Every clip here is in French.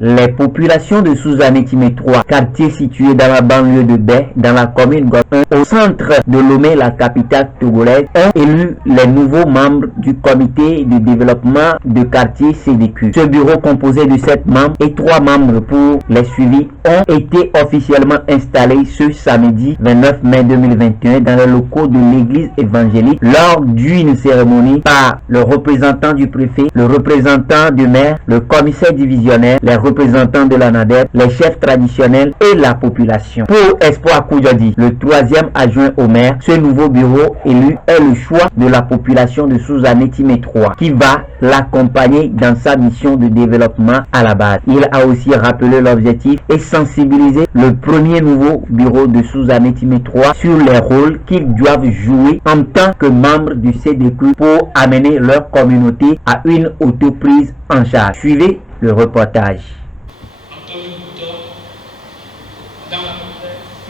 Les populations de Souzané-Timé 3, quartier situé dans la banlieue de Baie, dans la commune Godin, au centre de Lomé, la capitale togolaise, ont élu les nouveaux membres du comité de développement de quartier CDQ. Ce bureau composé de 7 membres et 3 membres pour les suivis ont été officiellement installés ce samedi 29 mai 2021 dans les locaux de l'église évangélique lors d'une cérémonie par le représentant du préfet, le représentant du maire, le commissaire divisionnaire, les représentants de la NADEP, les chefs traditionnels et la population. Pour Espoir Koudjadi, le 3e adjoint au maire, ce nouveau bureau élu est le choix de la population de Souzané-Timé 3 qui va l'accompagner dans sa mission de développement à la base. Il a aussi rappelé l'objectif et sensibilisé le premier nouveau bureau de Souzané-Timé 3 sur les rôles qu'ils doivent jouer en tant que membres du CDQ pour amener leur communauté à une autoprise en charge. Suivez le reportage.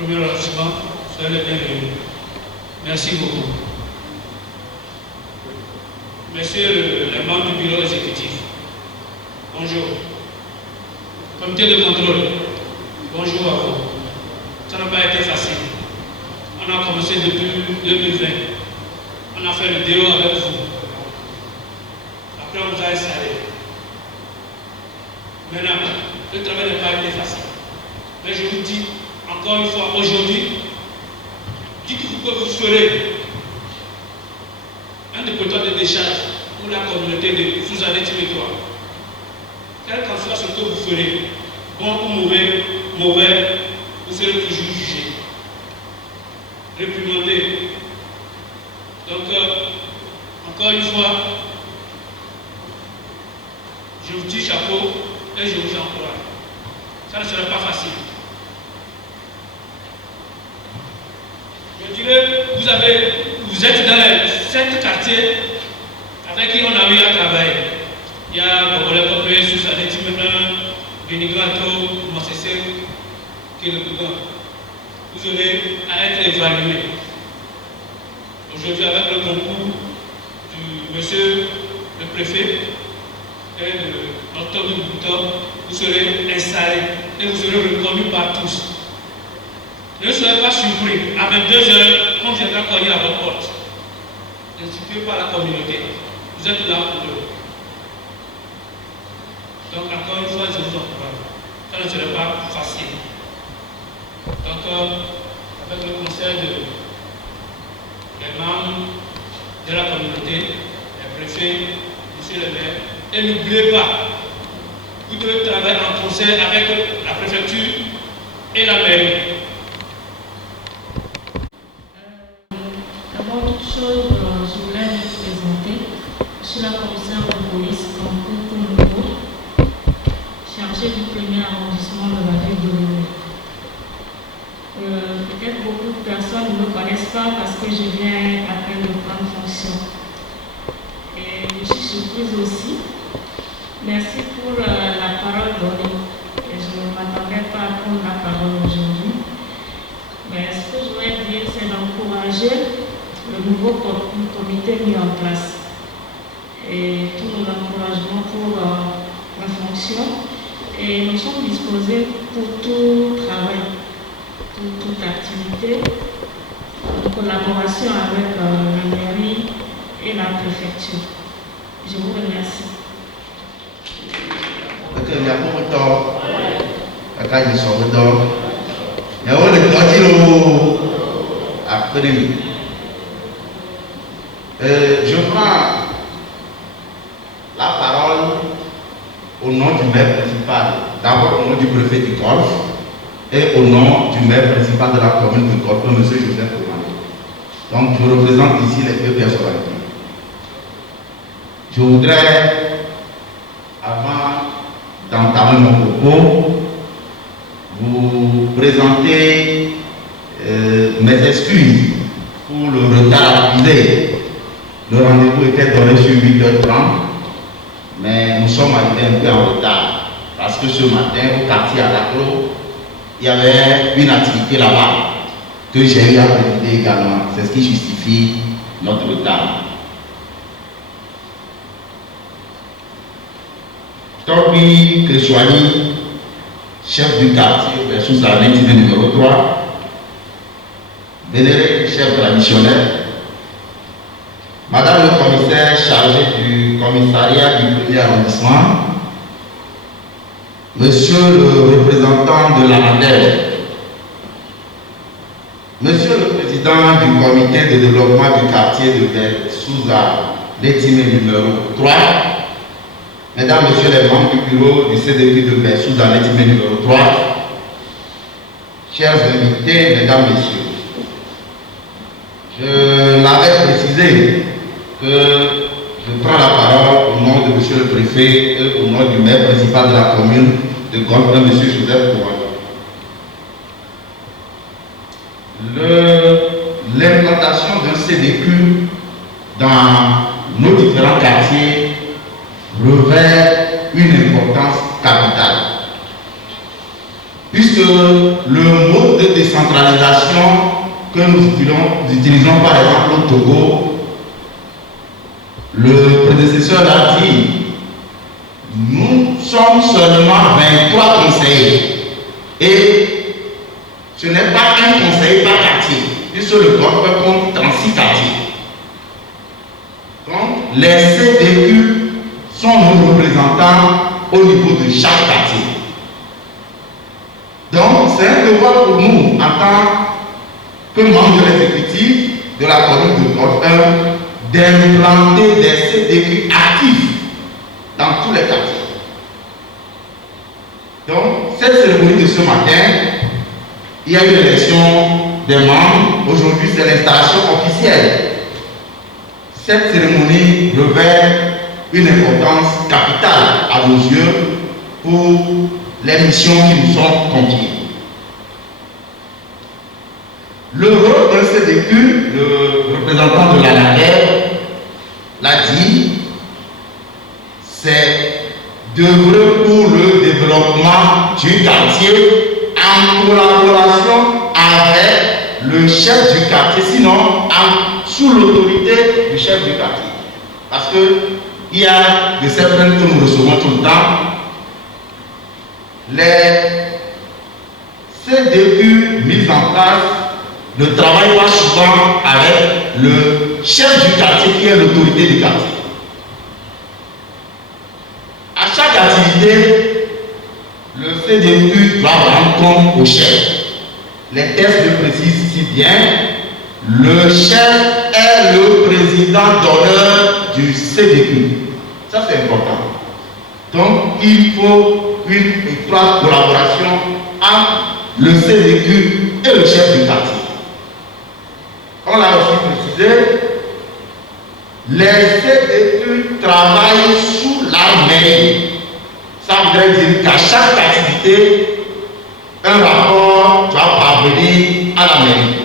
Premier arrondissement, soyez les bienvenus. Merci beaucoup. Messieurs les membres du bureau exécutif, bonjour. Comité de contrôle, bonjour à vous. Ça n'a pas été facile. On a commencé depuis 2020. On a fait le déo avec vous. Après, on vous a installé. Maintenant, le travail n'a pas été facile. Mais je vous dis, encore une fois, aujourd'hui, dites-vous que vous serez un dépotoir de décharge pour la communauté de Souzané-Timé 3. Quel qu'en soit ce que vous ferez, bon ou mauvais, vous serez toujours jugé, réprimandé. Donc, encore une fois, je vous dis chapeau et je vous encourage. Ça ne sera pas facile. Je dirais, vous êtes dans les 7 quartiers avec qui on a eu à travailler. Il y a Bogolé Popé, Souzané-Timé 1, Benigrato, Mossessé, qui est le plus grand. Vous aurez à être évalué. Aujourd'hui, avec le concours du monsieur le préfet et de notre Bouton, vous serez installés et vous serez reconnus par tous. Ne soyez pas surpris, à 22h, on viendra cogner à votre porte. N'insultez pas la communauté. Vous êtes là pour eux. Donc, encore une fois, je vous encourage. Ça ne serait pas facile. Donc, avec le conseil des membres de la communauté, les préfets, monsieur le maire, et n'oubliez pas, vous devez travailler en concert avec la préfecture et la mairie. Avant toute chose, je voulais vous présenter. Je suis la commissaire de police Kankou Nouveau, chargée du premier arrondissement de la ville de Lomé. Peut-être beaucoup de personnes ne me connaissent pas parce que je viens à peine de prendre fonction. Et je suis surprise aussi. Merci pour la parole donnée. Et je ne m'attendais pas à prendre la parole aujourd'hui. Mais ce que je voulais dire, c'est d'encourager le nouveau comité mis en place. Et tous nos encouragements pour la fonction. Et nous sommes disposés pour tout travail, pour toute activité, en collaboration avec la mairie et la préfecture. Je vous remercie. Je prends la parole au nom du maire principal, d'abord au nom du préfet du Golfe et au nom du maire principal de la commune du Golfe, M. Joseph Oumane. Donc je représente ici les deux personnalités. Je voudrais, avant d'entamer mon propos, vous présenter mes excuses pour le retard accusé. Le rendez-vous était donné sur 8h30, mais nous sommes arrivés un peu en retard. parce que ce matin, au quartier à Laclos, il y avait une activité là-bas que j'ai eu à présider également. C'est ce qui justifie notre retard. Torbi Keshwani, chef du quartier versus la médecine numéro 3, vénéré chef traditionnel, Madame le commissaire chargé du commissariat du premier arrondissement, Monsieur le représentant de la NADER, Monsieur le président du comité de développement du quartier de Souza, l'étimé numéro 3, Mesdames, Messieurs les membres du bureau du CDQ de Souza, l'étimé numéro 3, chers invités, Mesdames, Messieurs, je l'avais précisé que je prends la parole au nom de Monsieur le préfet et au nom du maire principal de la commune de Golfe, M. Joseph Kouadio. L'implantation d'un CDQ dans nos différents quartiers revêt une importance capitale, puisque le mode de décentralisation que nous utilisons par exemple au Togo, le prédécesseur l'a dit, nous sommes seulement 23 conseillers et ce n'est pas un conseiller par quartier, puisque le Golfe compte 36 quartiers. Donc les CDQ sont nos représentants au niveau de chaque quartier. Donc c'est un devoir pour nous en tant que membres de l'exécutif de la commune de Golfe 1 d'implanter des CDQ actifs dans tous les quartiers. Donc, cette cérémonie de ce matin, il y a eu l'élection des membres. Aujourd'hui, c'est l'installation officielle. Cette cérémonie revêt une importance capitale à nos yeux pour les missions qui nous sont confiées. Le rôle d'un CDQ, le représentant de la NADER l'a dit, c'est d'œuvrer pour le développement du quartier en collaboration avec le chef du quartier, sinon sous l'autorité du chef du quartier. Parce qu'il y a des certaines que nous recevons tout le temps. Les CDQ mis en place ne travaillent pas souvent avec le chef du quartier qui est l'autorité du quartier. À chaque activité, le CDQ doit rendre compte au chef. Les textes le précisent si bien. Le chef est le président d'honneur du CDQ. Ça, c'est important. Donc, il faut une étroite collaboration entre le CDQ et le chef du quartier. On l'a aussi précisé, les CDQ travaillent sous la mairie. Ça voudrait dire qu'à chaque activité, un rapport doit parvenir à la mairie.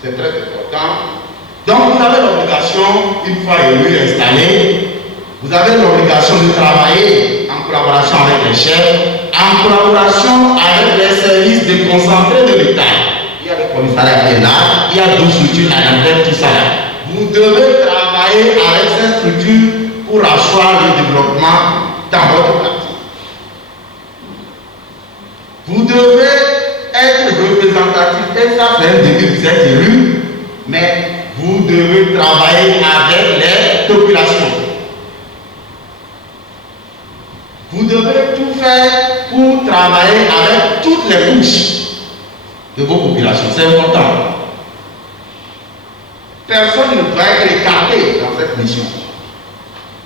C'est très important. Donc vous avez l'obligation, une fois élu et installé, vous avez l'obligation de travailler en collaboration avec les chefs, en collaboration avec les services déconcentrés de l'État. Il y a le commissariat qui est là, il y a d'autres structures à l'intérieur, tout ça là. Vous devez travailler avec ces structures pour asseoir le développement dans votre quartier. Vous devez être représentatif, et ça c'est un début, vous êtes élu, mais vous devez travailler avec les populations. Vous devez tout faire pour travailler avec toutes les couches de vos populations. C'est important. Personne ne doit être écarté dans cette mission.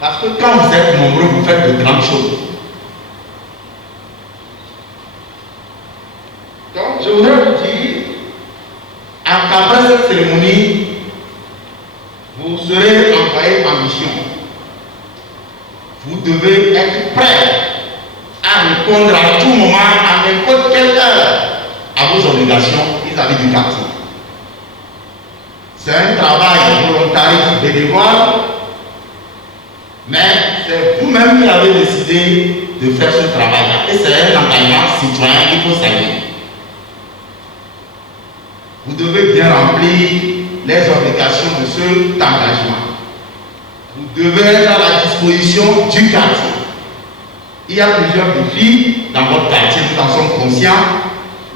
Parce que quand vous êtes nombreux, vous faites de grandes choses. Donc, je voudrais vous dire, après cette cérémonie, vous serez envoyé en mission. Vous devez être prêt à répondre à tout moment, à n'importe quelle heure, à vos obligations vis-à-vis du quartier. C'est un travail volontariste bénévole, mais c'est vous-même qui avez décidé de faire ce travail-là. Et c'est un engagement citoyen qu'il faut saluer. Vous devez bien remplir les obligations de cet engagement. Vous devez être à la disposition du quartier. Il y a plusieurs défis dans votre quartier, nous en sommes conscients.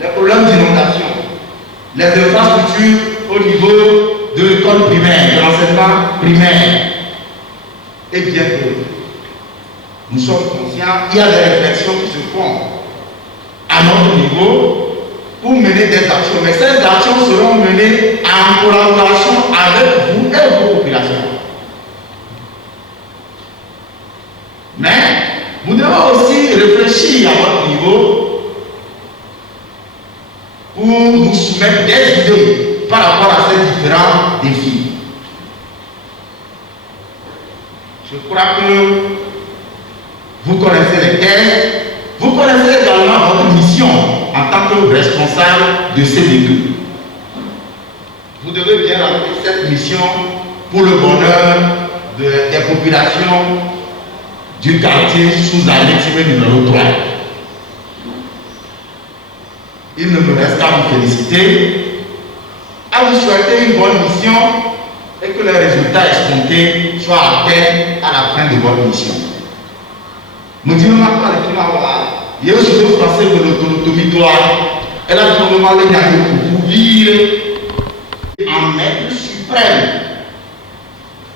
Les problèmes d'inondation, les infrastructures au niveau de l'école primaire, de l'enseignement primaire, et bien d'autres. Nous sommes conscients, il y a des réflexions qui se font à notre niveau pour mener des actions. Mais ces actions seront menées en collaboration avec vous et vos populations. Mais vous devez aussi réfléchir à votre niveau pour nous soumettre des idées par rapport à ces différents défis. Je crois que vous connaissez les thèses, vous connaissez également votre mission en tant que responsable de ces études. Vous devez bien remplir cette mission pour le bonheur des populations du quartier Sous-Alétimé numéro 3. Il ne me reste qu'à vous féliciter, à vous souhaiter une bonne mission et que les résultats escomptés soient atteints à la fin de votre mission. Nous disons maintenant à l'équipe, il y a aussi le français de l'autonomie, elle a tout le moment les gagner pour vous vivre en maître suprême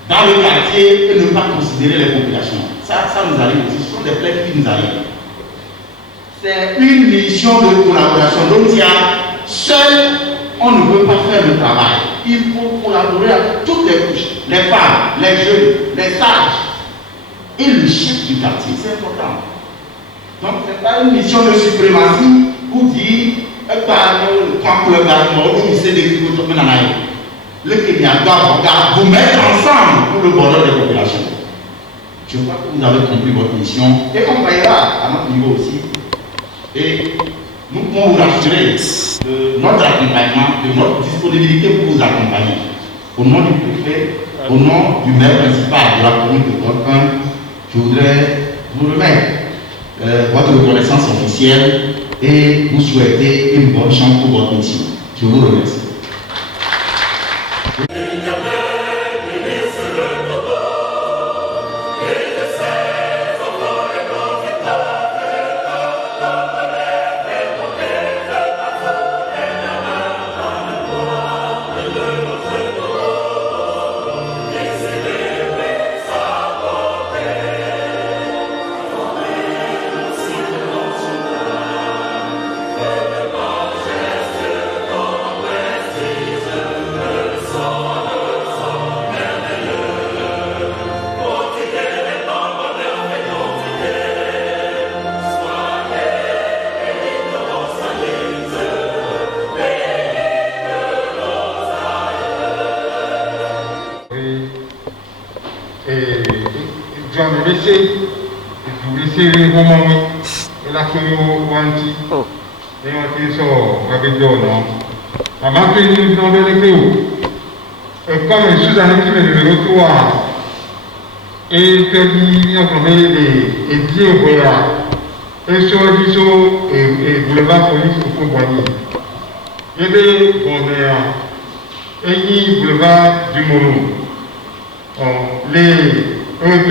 dans le quartier et ne pas considérer les populations. Ça nous arrive aussi, ce sont des plaintes qui nous arrivent. C'est une mission de collaboration. Donc, il y a seul, on ne peut pas faire le travail. Il faut collaborer avec toutes les couches, les femmes, les jeunes, les sages et le chef du quartier. C'est important. Donc, ce n'est pas une mission de suprématie pour dire, quand le gouvernement, le Kenya doit vous mettre ensemble pour le bonheur des populations. Je crois que vous avez compris votre mission et on veillera à notre niveau aussi. Et nous pouvons vous rassurer de notre accompagnement, de notre disponibilité pour vous accompagner. Au nom du préfet, au nom du maire principal de la commune de Golpin, je voudrais vous remettre votre reconnaissance officielle et vous souhaiter une bonne chance pour votre mission. Je vous remercie. Et comme Sous-Alétimé numéro 3 et boulevard police au Boigny. Il y a des et boulevard du Mono. Les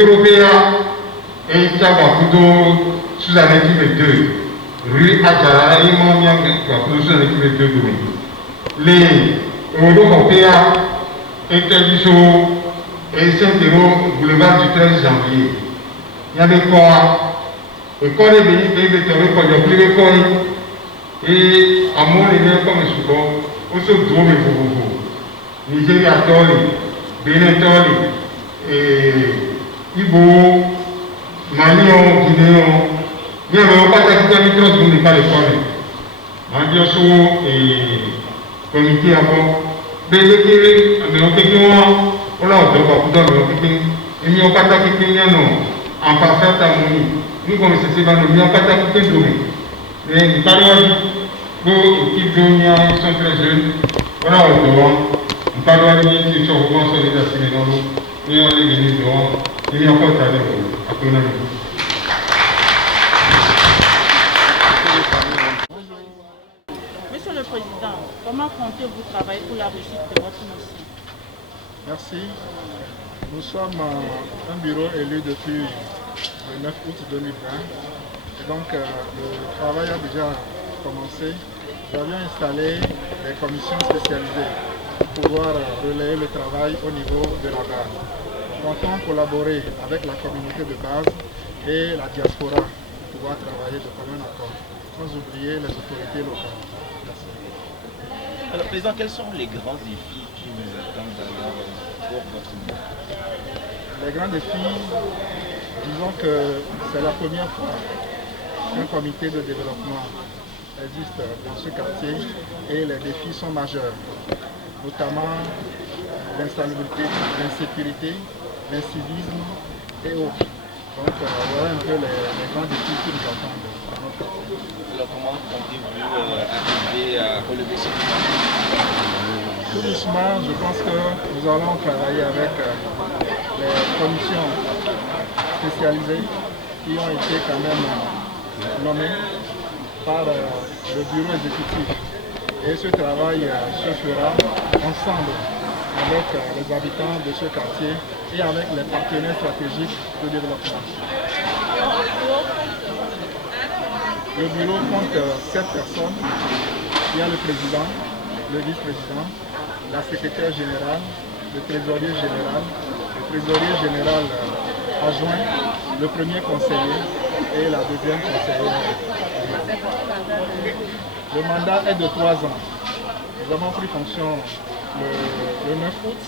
Européens et Tabakudo Sous-Alétimé 2, rue Adjara et Mamiang, Sous-Alétimé 2. Les Européens interdiction et Saint-Héro, boulevard du 13 janvier. Il y a des corps, et quand les bénis de Toré, quand il y a plus de corps, et à mon élève comme je suis bon, on se trouve et vous. Nigeria Tori, Bénin Tori, et Ibo, Malion, Guinéon, il y a pas d'accident de micros, vous n'êtes pas les corps. Mandioso et comité avant. Bénékiri, on a il n'y a pas de en parfaite harmonie. Nous comme c'est il n'y a pas de mais les paroles équipe ils sont très jeunes. On a au devant, on parle de qui sont vraiment solidaires dans nous. Et on est venu devant, il n'y a pas de à ton ami. Comment comptez-vous travailler pour la réussite de votre mission? Merci. Nous sommes un bureau élu depuis le 9 août 2020. Et donc le travail a déjà commencé. Nous avions installé des commissions spécialisées pour pouvoir relayer le travail au niveau de la base. Nous comptons collaborer avec la communauté de base et la diaspora pour pouvoir travailler de commun accord, sans oublier les autorités locales. Merci. Alors, Président, quels sont les grands défis qui nous attendent alors pour votre mission? Les grands défis, disons que c'est la première fois qu'un comité de développement existe dans ce quartier et les défis sont majeurs, notamment l'insalubrité, l'insécurité, l'incivisme et autres. Donc voilà un peu les grands défis qui nous attendent dans notre quartier. Alors comment comptez-vous arriver à relever ce défi? Tout doucement, je pense que nous allons travailler avec les commissions spécialisées qui ont été quand même nommées par le bureau exécutif. Et ce travail se fera ensemble avec les habitants de ce quartier et avec les partenaires stratégiques de développement. Le bureau compte 7 personnes. Il y a le président, le vice-président, la secrétaire générale, le trésorier général adjoint, le premier conseiller et la deuxième conseillère. Le mandat est de 3 ans. Nous avons pris fonction le 9 août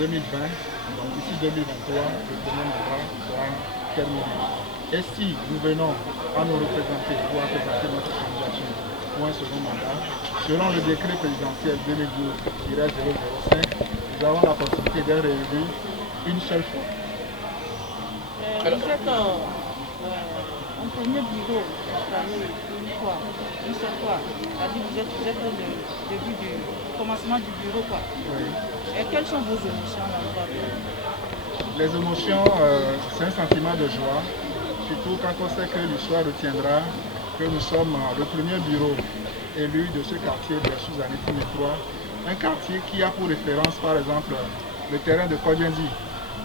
2020, donc d'ici 2023, le premier mandat sera terminé. Et si nous venons à nous représenter ou à présenter notre candidature pour un second mandat, selon le décret présidentiel 2012-005, nous avons la possibilité d'être réélu une seule fois. Vous êtes un premier bureau installé une seule fois. C'est-à-dire que vous êtes au début du commencement du bureau, quoi. Oui. Et quelles sont vos émotions là-bas? Les émotions, c'est un sentiment de joie, surtout quand on sait que l'histoire retiendra que nous sommes le premier bureau élu de ce quartier de Sous-Annetti 3, un quartier qui a pour référence par exemple le terrain de Kodjenzi.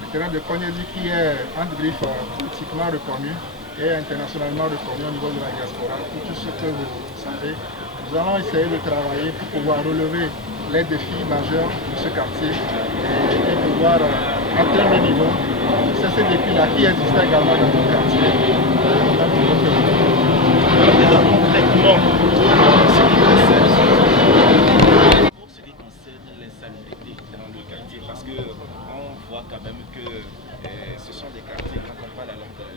Le terrain de Kodjenzi qui est entre griffes politiquement reconnu et internationalement reconnu au niveau de la diaspora. Pour tout ce que vous savez, nous allons essayer de travailler pour pouvoir relever les défis majeurs de ce quartier et pouvoir atteindre le niveau. C'est ce défi-là qui existe également dans notre quartier. Pour ce qui concerne l'insalubrité dans le quartier, parce qu'on voit quand même que ce sont des quartiers, quand on parle alors de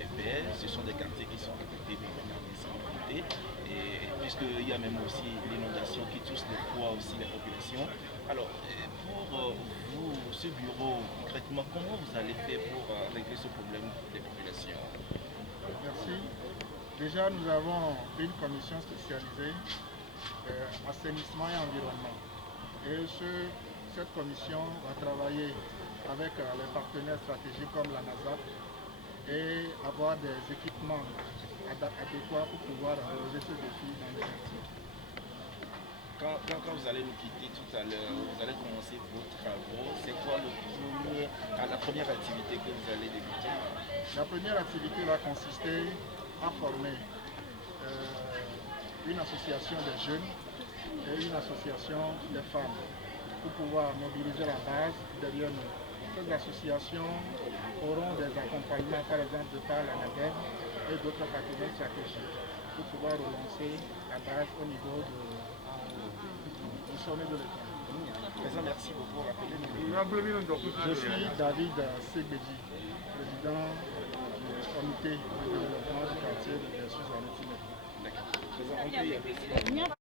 FPL, ce sont des quartiers qui sont affectés par l'insalubrité, et puisqu'il y a même aussi l'inondation qui touche des fois aussi les populations. Alors, pour vous, ce bureau, concrètement, comment vous allez faire pour régler ce problème des populations? Merci. Déjà, nous avons une commission spécialisée assainissement et environnement. Et cette commission va travailler avec les partenaires stratégiques comme la NASAP et avoir des équipements adéquats pour pouvoir relever ce défi dans le quartier. Quand vous allez nous quitter tout à l'heure, vous allez commencer vos travaux. C'est quoi la première activité que vous allez débuter? La première activité va consister à former une association des jeunes et une association des femmes pour pouvoir mobiliser la base derrière nous. Ces associations auront des accompagnements, par exemple, de par la NADEV et d'autres partenaires stratégiques pour pouvoir relancer la base au niveau du sommet de l'État. Président, merci beaucoup. Je suis David Segbedi, président du comité de développement du quartier de Sous-Annetti. D'accord. Président, on peut y aller.